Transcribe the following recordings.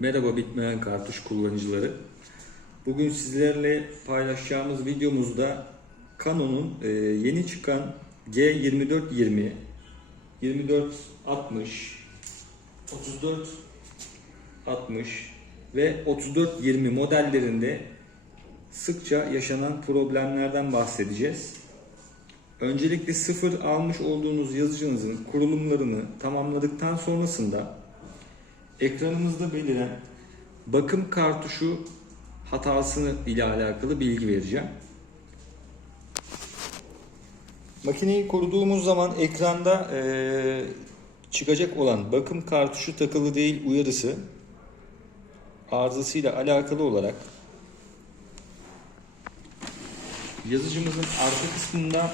Merhaba bitmeyen kartuş kullanıcıları. Bugün sizlerle paylaşacağımız videomuzda Canon'un e, yeni çıkan G2420, 2460, 3460 ve 3420 modellerinde sıkça yaşanan problemlerden bahsedeceğiz. Öncelikle sıfır almış olduğunuz yazıcınızın kurulumlarını tamamladıktan sonrasında ekranımızda beliren bakım kartuşu hatası ile alakalı bilgi vereceğim. Makineyi kurduğumuz zaman ekranda eee, çıkacak olan bakım kartuşu takılı değil uyarısı arızasıyla alakalı olarak yazıcımızın arka kısmında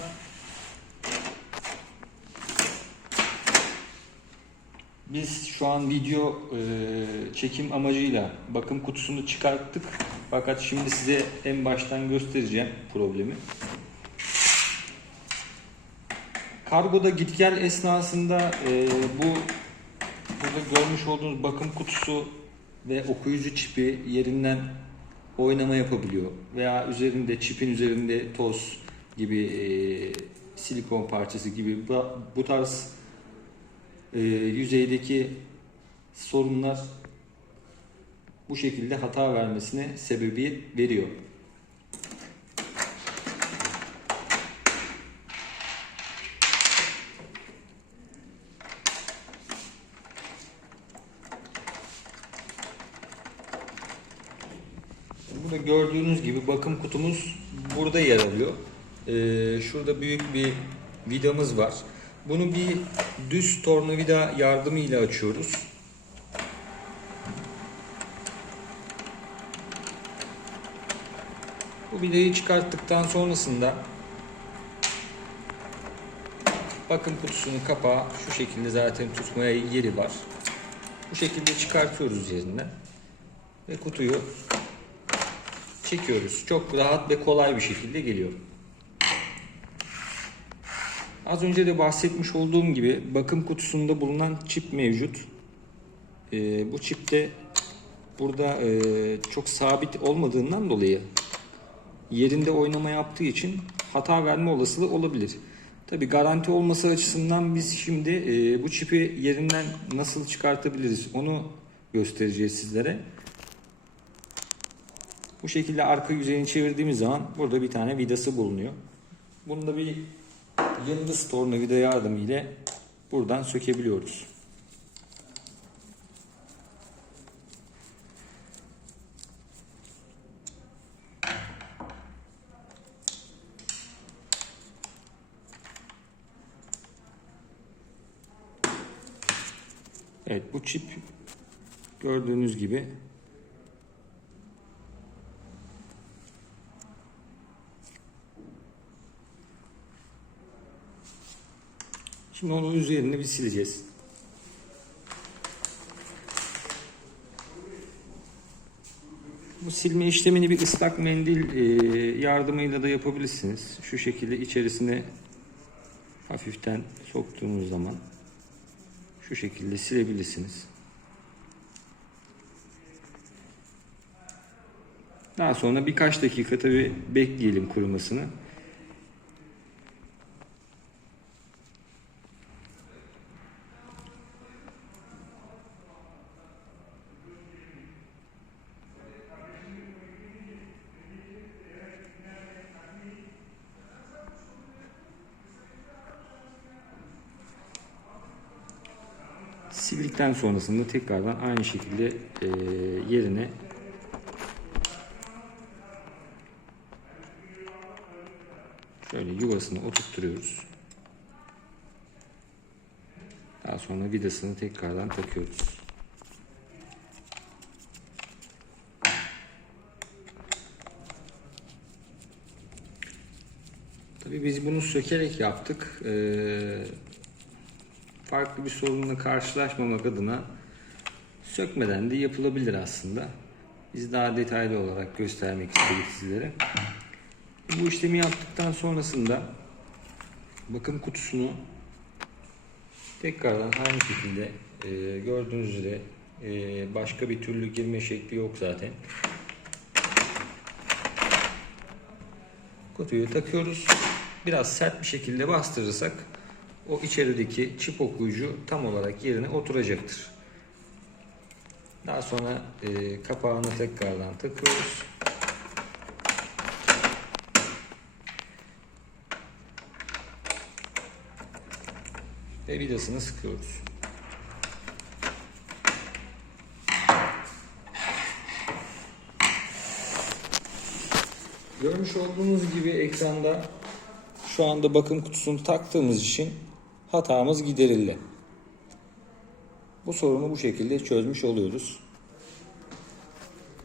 Biz şu an video e, çekim amacıyla bakım kutusunu çıkarttık. Fakat şimdi size en baştan göstereceğim problemi. Kargoda git gel esnasında e, bu burada görmüş olduğunuz bakım kutusu ve okuyucu çipi yerinden oynama yapabiliyor. Veya üzerinde çipin üzerinde toz gibi e, silikon parçası gibi bu, bu tarz e, yüzeydeki sorunlar bu şekilde hata vermesine sebebiyet veriyor. Burada gördüğünüz gibi bakım kutumuz burada yer alıyor. Ee, şurada büyük bir vidamız var. Bunu bir düz tornavida yardımıyla açıyoruz. Bu vidayı çıkarttıktan sonrasında bakım kutusunun kapağı şu şekilde zaten tutmaya yeri var. Bu şekilde çıkartıyoruz yerinden ve kutuyu çekiyoruz. Çok rahat ve kolay bir şekilde geliyor. Az önce de bahsetmiş olduğum gibi bakım kutusunda bulunan çip mevcut. Ee, bu çipte burada e, çok sabit olmadığından dolayı yerinde oynama yaptığı için hata verme olasılığı olabilir. Tabi garanti olması açısından biz şimdi e, bu çipi yerinden nasıl çıkartabiliriz onu göstereceğiz sizlere. Bu şekilde arka yüzeyini çevirdiğimiz zaman burada bir tane vidası bulunuyor. Bunu da bir yıldız tornavida yardımı ile buradan sökebiliyoruz. Evet bu çip gördüğünüz gibi Şimdi onun üzerini bir sileceğiz. Bu silme işlemini bir ıslak mendil e, yardımıyla da yapabilirsiniz. Şu şekilde içerisine hafiften soktuğumuz zaman şu şekilde silebilirsiniz. Daha sonra birkaç dakika tabi bekleyelim kurumasını. Sildikten sonrasında tekrardan aynı şekilde e, yerine şöyle yuvasını oturtturuyoruz. Daha sonra vidasını tekrardan takıyoruz. Tabii biz bunu sökerek yaptık. Ee, farklı bir sorunla karşılaşmamak adına sökmeden de yapılabilir aslında. Biz daha detaylı olarak göstermek istedik sizlere. Bu işlemi yaptıktan sonrasında bakım kutusunu tekrardan aynı şekilde e, gördüğünüz üzere Ee, başka bir türlü girme şekli yok zaten. Kutuyu takıyoruz. Biraz sert bir şekilde bastırırsak o içerideki çip okuyucu tam olarak yerine oturacaktır. Daha sonra e, kapağını tekrardan takıyoruz. Ve vidasını sıkıyoruz. Görmüş olduğunuz gibi ekranda şu anda bakım kutusunu taktığımız için hatamız giderildi. Bu sorunu bu şekilde çözmüş oluyoruz.